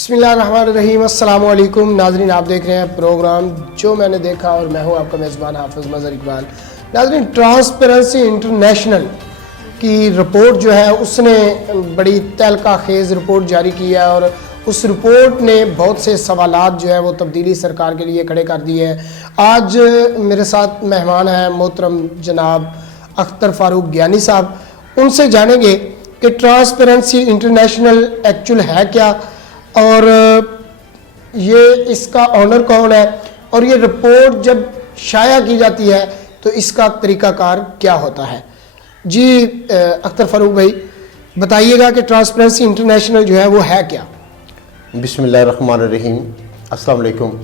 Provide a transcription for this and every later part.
بسم اللہ الرحمن الرحیم۔ السلام علیکم ناظرین، آپ دیکھ رہے ہیں پروگرام جو میں نے دیکھا اور میں ہوں آپ کا میزبان حافظ مظہر اقبال۔ ناظرین، ٹرانسپیرنسی انٹرنیشنل کی رپورٹ جو ہے اس نے بڑی تہلکہ خیز رپورٹ جاری کی ہے اور اس رپورٹ نے بہت سے سوالات جو ہے وہ تبدیلی سرکار کے لیے کھڑے کر دیے ہیں۔ آج میرے ساتھ مہمان ہیں محترم جناب اختر فاروق گیانی صاحب، ان سے جانیں گے کہ ٹرانسپیرنسی انٹرنیشنل ایکچوئل ہے کیا، اور یہ اس کا آنر کون ہے، اور یہ رپورٹ جب شائع کی جاتی ہے تو اس کا طریقہ کار کیا ہوتا ہے۔ جی اختر فاروق بھائی بتائیے گا کہ ٹرانسپیرنسی انٹرنیشنل جو ہے وہ ہے کیا؟ بسم اللہ الرحمن الرحیم۔ السلام علیکم۔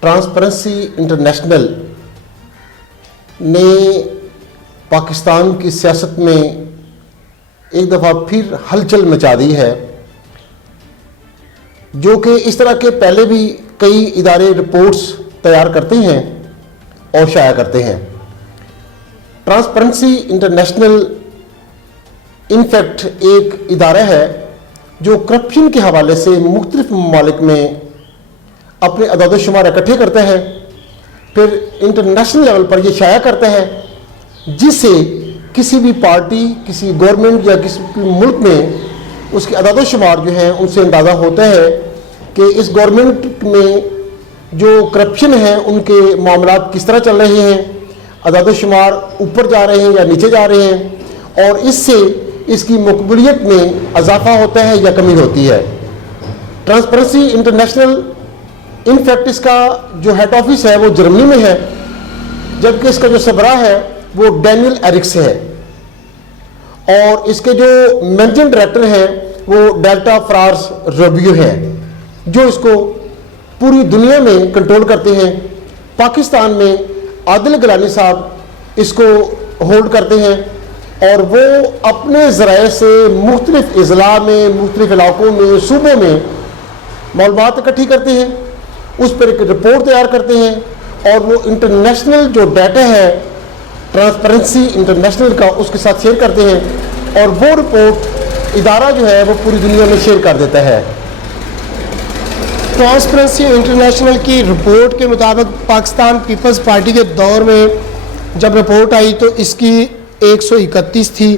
ٹرانسپیرنسی انٹرنیشنل نے پاکستان کی سیاست میں ایک دفعہ پھر ہلچل مچا دی ہے، جو کہ اس طرح کے پہلے بھی کئی ادارے رپورٹس تیار کرتے ہیں اور شائع کرتے ہیں۔ ٹرانسپیرنسی انٹرنیشنل انفیکٹ ایک ادارہ ہے جو کرپشن کے حوالے سے مختلف ممالک میں اپنے اعداد و شمار اکٹھے کرتا ہے، پھر انٹرنیشنل لیول پر یہ شائع کرتا ہے، جس سے کسی بھی پارٹی، کسی گورنمنٹ یا کسی بھی ملک میں اس کے اعداد و شمار جو ہیں ان سے اندازہ ہوتا ہے کہ اس گورنمنٹ میں جو کرپشن ہے ان کے معاملات کس طرح چل رہے ہیں، اعداد و شمار اوپر جا رہے ہیں یا نیچے جا رہے ہیں، اور اس سے اس کی مقبولیت میں اضافہ ہوتا ہے یا کمی ہوتی ہے۔ ٹرانسپیرنسی انٹرنیشنل انفیکٹ اس کا جو ہیڈ آفس ہے وہ جرمنی میں ہے، جبکہ اس کا جو سربراہ ہے وہ ڈینیل ایرکس ہے، اور اس کے جو مینیجنگ ڈائریکٹر ہیں وہ ڈیلٹا فرارس روبیو ہے، جو اس کو پوری دنیا میں کنٹرول کرتے ہیں۔ پاکستان میں عادل گیلانی صاحب اس کو ہولڈ کرتے ہیں، اور وہ اپنے ذرائع سے مختلف اضلاع میں، مختلف علاقوں میں، صوبوں میں معلومات اکٹھی کرتے ہیں، اس پر ایک رپورٹ تیار کرتے ہیں، اور وہ انٹرنیشنل جو ڈیٹا ہے ٹرانسپیرنسی انٹرنیشنل کا اس کے ساتھ شیئر کرتے ہیں، اور وہ رپورٹ ادارہ جو ہے وہ پوری دنیا میں شیئر کر دیتا ہے۔ ٹرانسپیرنسی انٹرنیشنل کی رپورٹ کے مطابق پاکستان پیپلز پارٹی کے دور میں جب رپورٹ آئی تو اس کی 131 تھی،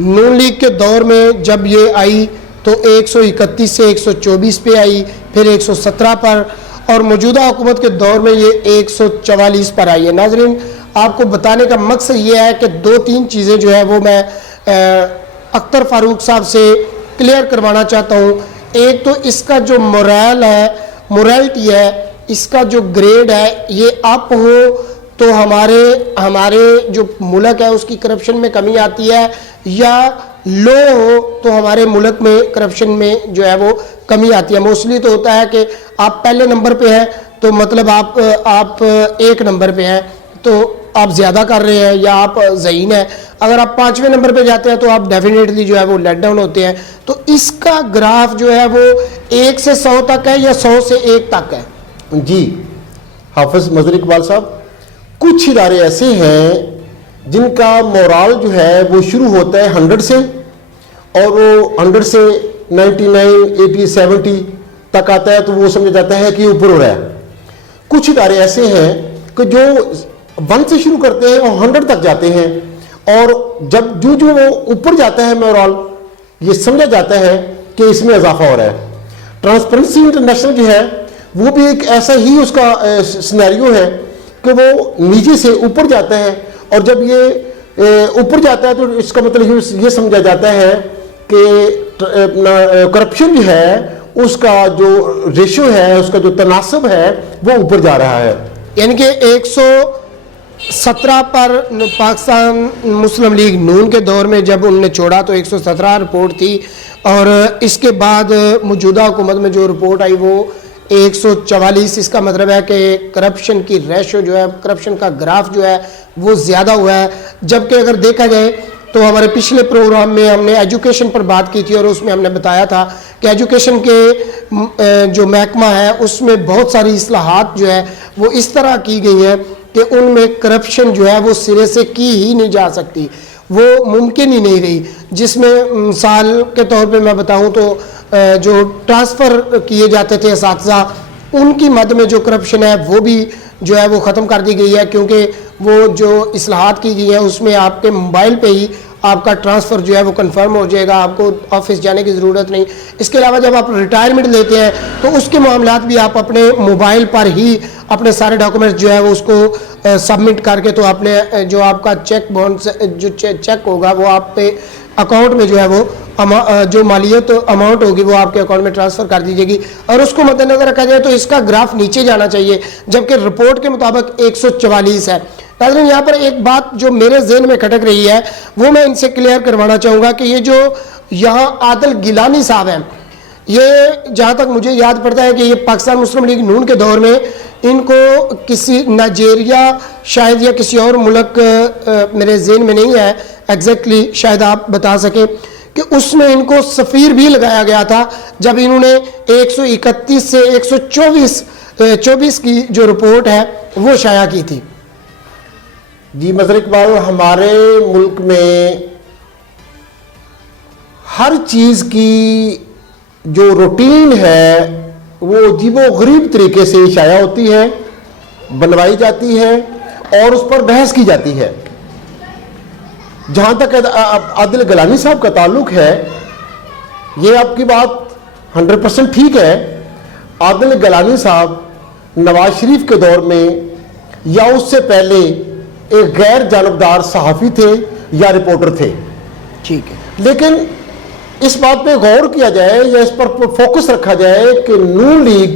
نون لیگ کے دور میں جب یہ آئی تو 131 سے 124 پہ آئی، پھر 117 پر، اور موجودہ حکومت کے دور میں یہ 144 پر آئی ہے۔ ناظرین، آپ کو بتانے کا مقصد یہ ہے کہ دو تین چیزیں جو ہے وہ میں اختر فاروق صاحب سے کلیئر کروانا چاہتا ہوں۔ ایک تو اس کا جو موریلٹی ہے، اس کا جو گریڈ ہے، یہ اپ ہو تو ہمارے جو ملک ہے اس کی کرپشن میں کمی آتی ہے، یا لو ہو تو ہمارے ملک میں کرپشن میں جو ہے وہ کمی آتی ہے۔ موسٹلی تو ہوتا ہے کہ آپ پہلے نمبر پہ ہیں تو مطلب آپ ایک نمبر پہ ہیں تو آپ زیادہ کر رہے ہیں یا آپ ذہین ہیں، اگر آپ 5ویں نمبر پہ جاتے ہیں تو آپ ڈیفینیٹلی جو ہے وہ لیٹ ڈاؤن ہوتے ہیں۔ تو اس کا گراف جو ہے وہ 1 سے 100 تک ہے یا 100 سے 1 تک ہے؟ جی حافظ مظہر اقبال صاحب، کچھ ادارے ایسے ہیں جن کا مورال جو ہے وہ شروع ہوتا ہے 100 سے، اور وہ 100 سے 99 80 70 تک آتا ہے تو وہ سمجھا جاتا ہے کہ یہ اوپر ہو رہا ہے۔ کچھ ادارے ایسے ہیں کہ جو 1 سے شروع کرتے ہیں اور 100 تک جاتے ہیں، اور جب جو وہ اوپر جاتا ہے مورال، یہ سمجھا جاتا ہے کہ اس میں اضافہ ہو رہا ہے۔ ٹرانسپیرنسی انٹرنیشنل جو ہے وہ بھی ایک ایسا ہی اس کا سینیریو ہے کہ وہ نیچے سے اوپر جاتا ہے، اور جب یہ اوپر جاتا ہے تو اس کا مطلب یہ سمجھا جاتا ہے کہ کرپشن جو ہے اس کا جو ریشو ہے، اس کا جو تناسب ہے وہ اوپر جا رہا ہے۔ یعنی کہ 117 پر پاکستان مسلم لیگ نون کے دور میں جب انہوں نے چھوڑا تو 117 رپورٹ تھی، اور اس کے بعد موجودہ حکومت میں جو رپورٹ آئی وہ 144۔ اس کا مطلب ہے کہ کرپشن کی ریشو جو ہے، کرپشن کا گراف جو ہے وہ زیادہ ہوا ہے۔ جبکہ اگر دیکھا جائے تو ہمارے پچھلے پروگرام میں ہم نے ایجوکیشن پر بات کی تھی، اور اس میں ہم نے بتایا تھا کہ ایجوکیشن کے جو محکمہ ہے اس میں بہت ساری اصلاحات جو ہے وہ اس طرح کی گئی ہیں کہ ان میں کرپشن جو ہے وہ سرے سے کی ہی نہیں جا سکتی۔ وہ ممکن ہی نہیں رہی، جس میں مثال کے طور پہ میں بتاؤں تو جو ٹرانسفر کیے جاتے تھے اساتذہ، ان کی مد میں جو کرپشن ہے وہ بھی جو ہے وہ ختم کر دی گئی ہے، کیونکہ وہ جو اصلاحات کی گئی ہیں اس میں آپ کے موبائل پہ ہی آپ کا ٹرانسفر جو ہے وہ کنفرم ہو جائے گا، آپ کو آفس جانے کی ضرورت نہیں۔ اس کے علاوہ جب آپ ریٹائرمنٹ لیتے ہیں تو اس کے معاملات بھی آپ اپنے موبائل پر ہی اپنے سارے ڈاکومنٹس جو ہے وہ اس کو سبمٹ کر کے تو اپنے جو آپ کا چیک باؤنس جو چیک ہوگا وہ آپ پہ اکاؤنٹ میں جو ہے وہ جو مالیت اماؤنٹ ہوگی وہ آپ کے اکاؤنٹ میں ٹرانسفر کر دیجیے گی، اور اس کو مد نظر رکھا جائے تو اس کا گراف نیچے جانا چاہیے، جبکہ رپورٹ کے مطابق 144 ہے۔ ناظرین یہاں پر ایک بات جو میرے ذہن میں کھٹک رہی ہے وہ میں ان سے کلیئر کروانا چاہوں گا کہ یہ جو یہاں عادل گیلانی صاحب ہیں، یہ جہاں تک مجھے یاد پڑتا ہے کہ یہ پاکستان مسلم لیگ نون کے دور میں ان کو کسی نائجیریا شاید یا کسی اور ملک میرے ذہن میں نہیں ہے ایگزیکٹلی، شاید آپ بتا سکیں کہ اس میں ان کو سفیر بھی لگایا گیا تھا جب انہوں نے 131 سے 124 کی جو رپورٹ ہے وہ شائع کی تھی۔ جی مظہر اقبال، ہمارے ملک میں ہر چیز کی جو روٹین ہے وہ عجیب و غریب طریقے سے شائع ہوتی ہے، بنوائی جاتی ہے اور اس پر بحث کی جاتی ہے۔ جہاں تک عادل گیلانی صاحب کا تعلق ہے، یہ آپ کی بات 100% ٹھیک ہے۔ عادل گیلانی صاحب نواز شریف کے دور میں یا اس سے پہلے ایک غیر جانبدار صحافی تھے یا رپورٹر تھے، ٹھیک ہے، لیکن اس بات پہ غور کیا جائے یا اس پر فوکس رکھا جائے کہ نون لیگ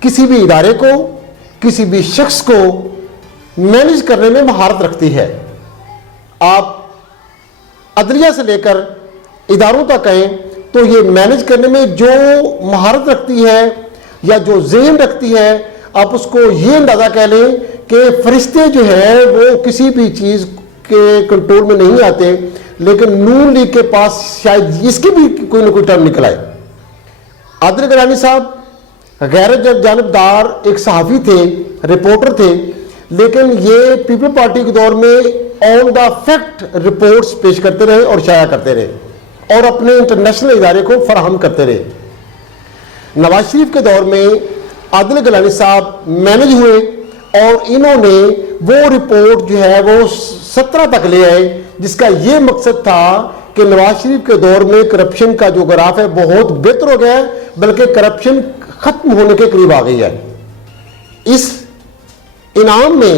کسی بھی ادارے کو، کسی بھی شخص کو مینج کرنے میں مہارت رکھتی ہے۔ آپ عدلیہ سے لے کر اداروں تک کہیں تو یہ مینج کرنے میں جو مہارت رکھتی ہے یا جو ذہن رکھتی ہے، آپ اس کو یہ اندازہ کہہ لیں کہ فرشتے جو ہیں وہ کسی بھی چیز کے کنٹرول میں نہیں آتے، لیکن نون لیگ کے پاس شاید اس کی بھی کوئی نہ کوئی ٹرم نکل آئے۔ عادل گیلانی صاحب غیر جانبدار ایک صحافی تھے، رپورٹر تھے، لیکن یہ پیپل پارٹی کے دور میں آن دا فیکٹ رپورٹس پیش کرتے رہے اور شائع کرتے رہے اور اپنے انٹرنیشنل ادارے کو فراہم کرتے رہے۔ نواز شریف کے دور میں عادل گیلانی صاحب مینج ہوئے اور انہوں نے وہ رپورٹ جو ہے وہ 17 تک لے آئے، جس کا یہ مقصد تھا کہ نواز شریف کے دور میں کرپشن کا جو گراف ہے بہت بہتر ہو گیا ہے، بلکہ کرپشن ختم ہونے کے قریب آ گئی ہے۔ اس انعام میں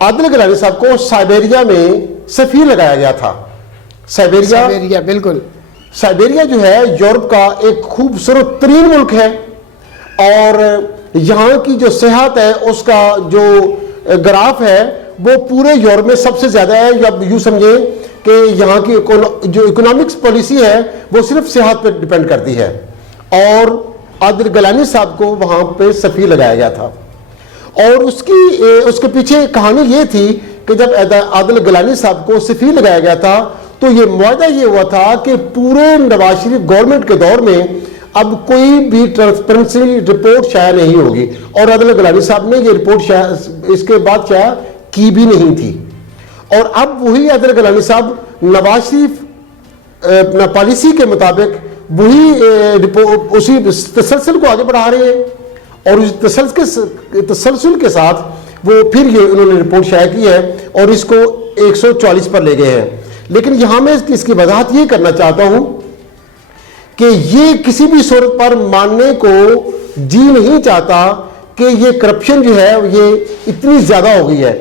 عادل گیلانی صاحب کو سائبیریا میں سفیر لگایا گیا تھا۔ سائبیریا بالکل، سائبیریا جو ہے یورپ کا ایک خوبصورت ترین ملک ہے، اور یہاں کی جو صحت ہے اس کا جو گراف ہے وہ پورے یورپ میں سب سے زیادہ ہے۔ یا یوں سمجھیں کہ یہاں کی جو اکنامکس پالیسی ہے وہ صرف صحت پہ ڈیپینڈ کرتی ہے، اور عادل گیلانی صاحب کو وہاں پہ سفیر لگایا گیا تھا۔ اور اس کے پیچھے کہانی یہ تھی کہ جب عادل گیلانی صاحب کو سفیر لگایا گیا تھا تو یہ معاہدہ یہ ہوا تھا کہ پورے نواز شریف گورنمنٹ کے دور میں اب کوئی بھی ٹرانسپیرنسی رپورٹ شائع نہیں ہوگی، اور عادل گیلانی صاحب نے یہ رپورٹ اس کے بعد شائع کی بھی نہیں تھی۔ اور اب وہی عادل گیلانی صاحب نواز شریف اپنا پالیسی کے مطابق وہی اسی تسلسل کو آگے بڑھا رہے ہیں، اور اس تسلسل کے ساتھ وہ پھر یہ انہوں نے رپورٹ شائع کی ہے اور اس کو 144 پر لے گئے ہیں۔ لیکن یہاں میں اس کی وضاحت یہ کرنا چاہتا ہوں کہ یہ کسی بھی صورت پر ماننے کو جی نہیں چاہتا کہ یہ کرپشن جو ہے یہ اتنی زیادہ ہو گئی ہے،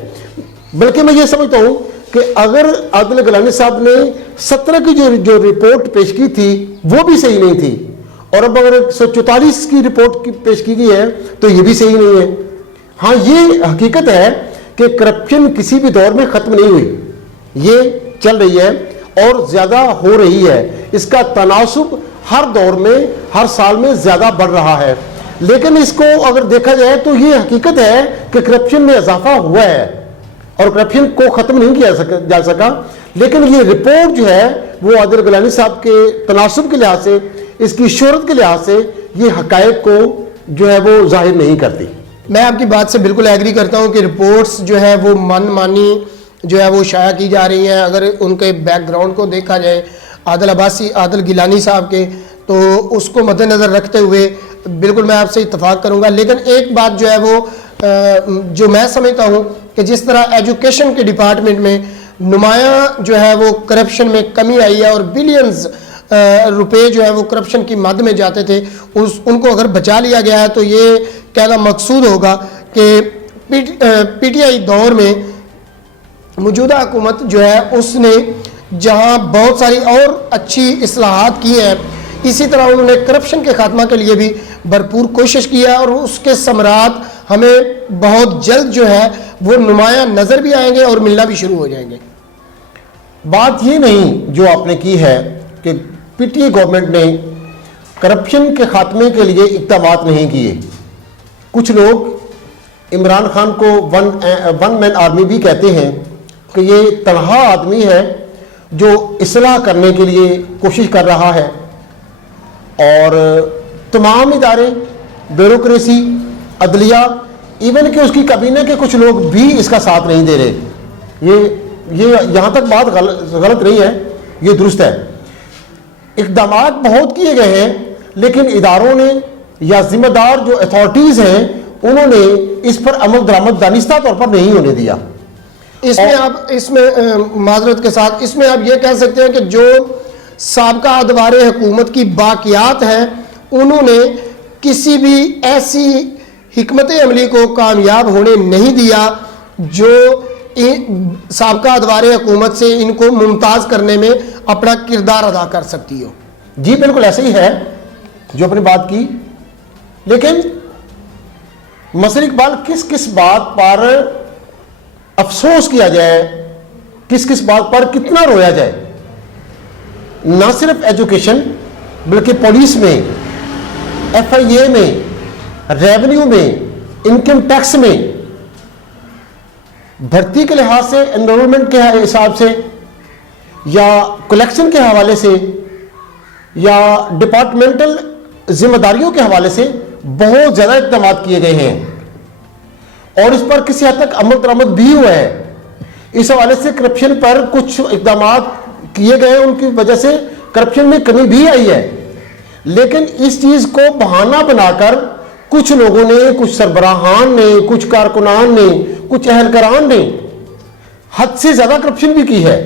بلکہ میں یہ سمجھتا ہوں کہ اگر عادل گیلانی صاحب نے 17 کی جو رپورٹ پیش کی تھی وہ بھی صحیح نہیں تھی، اور اب اگر 144 کی رپورٹ پیش کی گئی ہے تو یہ بھی صحیح نہیں ہے۔ ہاں یہ حقیقت ہے کہ کرپشن کسی بھی دور میں ختم نہیں ہوئی، یہ چل رہی ہے اور زیادہ ہو رہی ہے، اس کا تناسب ہر دور میں ہر سال میں زیادہ بڑھ رہا ہے۔ لیکن اس کو اگر دیکھا جائے تو یہ حقیقت ہے کہ کرپشن میں اضافہ ہوا ہے اور کرپشن کو ختم نہیں کیا جا سکا، لیکن یہ رپورٹ جو ہے وہ عادل گیلانی صاحب کے تناسب کے لحاظ سے، اس کی شہرت کے لحاظ سے یہ حقائق کو جو ہے وہ ظاہر نہیں کرتی۔ میں آپ کی بات سے بالکل ایگری کرتا ہوں کہ رپورٹس جو ہے وہ من مانی جو ہے وہ شائع کی جا رہی ہیں. اگر ان کے بیک گراؤنڈ کو دیکھا جائے عادل عباسی عادل گیلانی صاحب کے, تو اس کو مد نظر رکھتے ہوئے بالکل میں آپ سے اتفاق کروں گا. لیکن ایک بات جو ہے وہ جو میں سمجھتا ہوں کہ جس طرح ایجوکیشن کے ڈپارٹمنٹ میں نمایاں جو ہے وہ کرپشن میں کمی آئی ہے اور بلینز روپے جو ہے وہ کرپشن کی مد میں جاتے تھے, ان کو اگر بچا لیا گیا ہے تو یہ کہنا مقصود ہوگا کہ پی ٹی آئی دور میں موجودہ حکومت جو ہے اس نے جہاں بہت ساری اور اچھی اصلاحات کی ہیں, اسی طرح انہوں نے کرپشن کے خاتمہ کے لیے بھی بھرپور کوشش کی ہے, اور اس کے ثمرات ہمیں بہت جلد جو ہے وہ نمایاں نظر بھی آئیں گے اور ملنا بھی شروع ہو جائیں گے. بات یہ نہیں جو آپ نے کی ہے کہ پی ٹی آئی گورنمنٹ نے کرپشن کے خاتمے کے لیے اقدامات نہیں کیے. کچھ لوگ عمران خان کو ون مین آرمی بھی کہتے ہیں کہ یہ تنہا آدمی ہے جو اصلاح کرنے کے لیے کوشش کر رہا ہے, اور تمام ادارے, بیوروکریسی, عدلیہ, ایون کہ اس کی کابینہ کے کچھ لوگ بھی اس کا ساتھ نہیں دے رہے. یہ یہاں تک بات غلط نہیں ہے, یہ درست ہے. اقدامات بہت کیے گئے ہیں, لیکن اداروں نے یا ذمہ دار جو اتھارٹیز ہیں انہوں نے اس پر عمل درآمد دانستہ طور پر نہیں ہونے دیا. اس میں معذرت کے ساتھ اس میں آپ یہ کہہ سکتے ہیں کہ جو سابقہ ادوار حکومت کی باقیات ہیں انہوں نے کسی بھی ایسی حکمت عملی کو کامیاب ہونے نہیں دیا جو سابقہ ادوار حکومت سے ان کو ممتاز کرنے میں اپنا کردار ادا کر سکتی ہو. جی بالکل ایسے ہی ہے جو اپنی بات کی, لیکن مسئلہ اقبال کس کس بات پر افسوس کیا جائے, کس کس بات پر کتنا رویا جائے. نہ صرف ایجوکیشن بلکہ پولیس میں, ایف آئی اے میں, ریونیو میں, انکم ٹیکس میں, بھرتی کے لحاظ سے, انرولمنٹ کے حساب سے, یا کلیکشن کے حوالے سے, یا ڈپارٹمنٹل ذمہ داریوں کے حوالے سے بہت زیادہ اقدامات کیے گئے ہیں, اور اس پر کسی حد تک عمل درآمد بھی ہوا ہے. اس حوالے سے کرپشن پر کچھ اقدامات کیے گئے, ان کی وجہ سے کرپشن میں کمی بھی آئی ہے. لیکن اس چیز کو بہانہ بنا کر کچھ لوگوں نے, کچھ سربراہان نے, کچھ کارکنان نے, کچھ اہلکاران نے حد سے زیادہ کرپشن بھی کی ہے,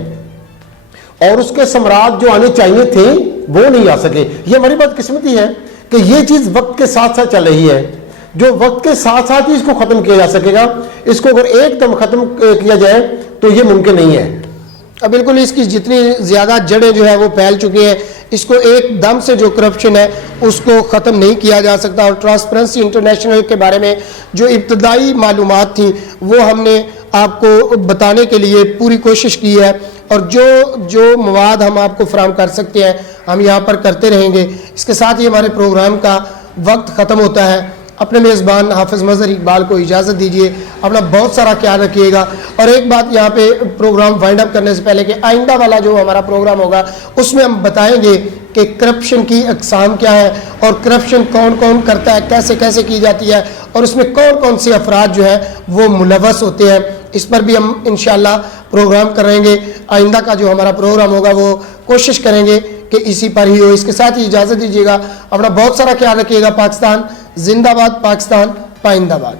اور اس کے ثمرات جو آنے چاہیے تھے وہ نہیں آ سکے. یہ ہماری بدقسمتی ہے کہ یہ چیز وقت کے ساتھ ساتھ چل رہی ہے. جو وقت کے ساتھ ساتھ ہی اس کو ختم کیا جا سکے گا, اس کو اگر ایک دم ختم کیا جائے تو یہ ممکن نہیں ہے. بالکل اس کی جتنی زیادہ جڑیں جو ہے وہ پھیل چکی ہیں, اس کو ایک دم سے جو کرپشن ہے اس کو ختم نہیں کیا جا سکتا. اور ٹرانسپیرنسی انٹرنیشنل کے بارے میں جو ابتدائی معلومات تھیں وہ ہم نے آپ کو بتانے کے لیے پوری کوشش کی ہے, اور جو مواد ہم آپ کو فراہم کر سکتے ہیں ہم یہاں پر کرتے رہیں گے. اس کے ساتھ ہی ہمارے پروگرام کا وقت ختم ہوتا ہے. اپنے میزبان حافظ مظہر اقبال کو اجازت دیجیے, اپنا بہت سارا خیال رکھیے گا. اور ایک بات یہاں پہ پروگرام وائنڈ اپ کرنے سے پہلے کہ آئندہ والا جو ہمارا پروگرام ہوگا اس میں ہم بتائیں گے کہ کرپشن کی اقسام کیا ہے, اور کرپشن کون کون کرتا ہے, کیسے کیسے کی جاتی ہے, اور اس میں کون کون سے افراد جو ہیں وہ ملوث ہوتے ہیں. اس پر بھی ہم انشاءاللہ پروگرام کریں گے. آئندہ کا جو ہمارا پروگرام ہوگا وہ کوشش کریں گے کہ اسی پر ہی ہو. اس کے ساتھ ہی اجازت دیجیے گا, اپنا بہت سارا خیال رکھیے گا. پاکستان زندہ باد, پاکستان پائندہ باد.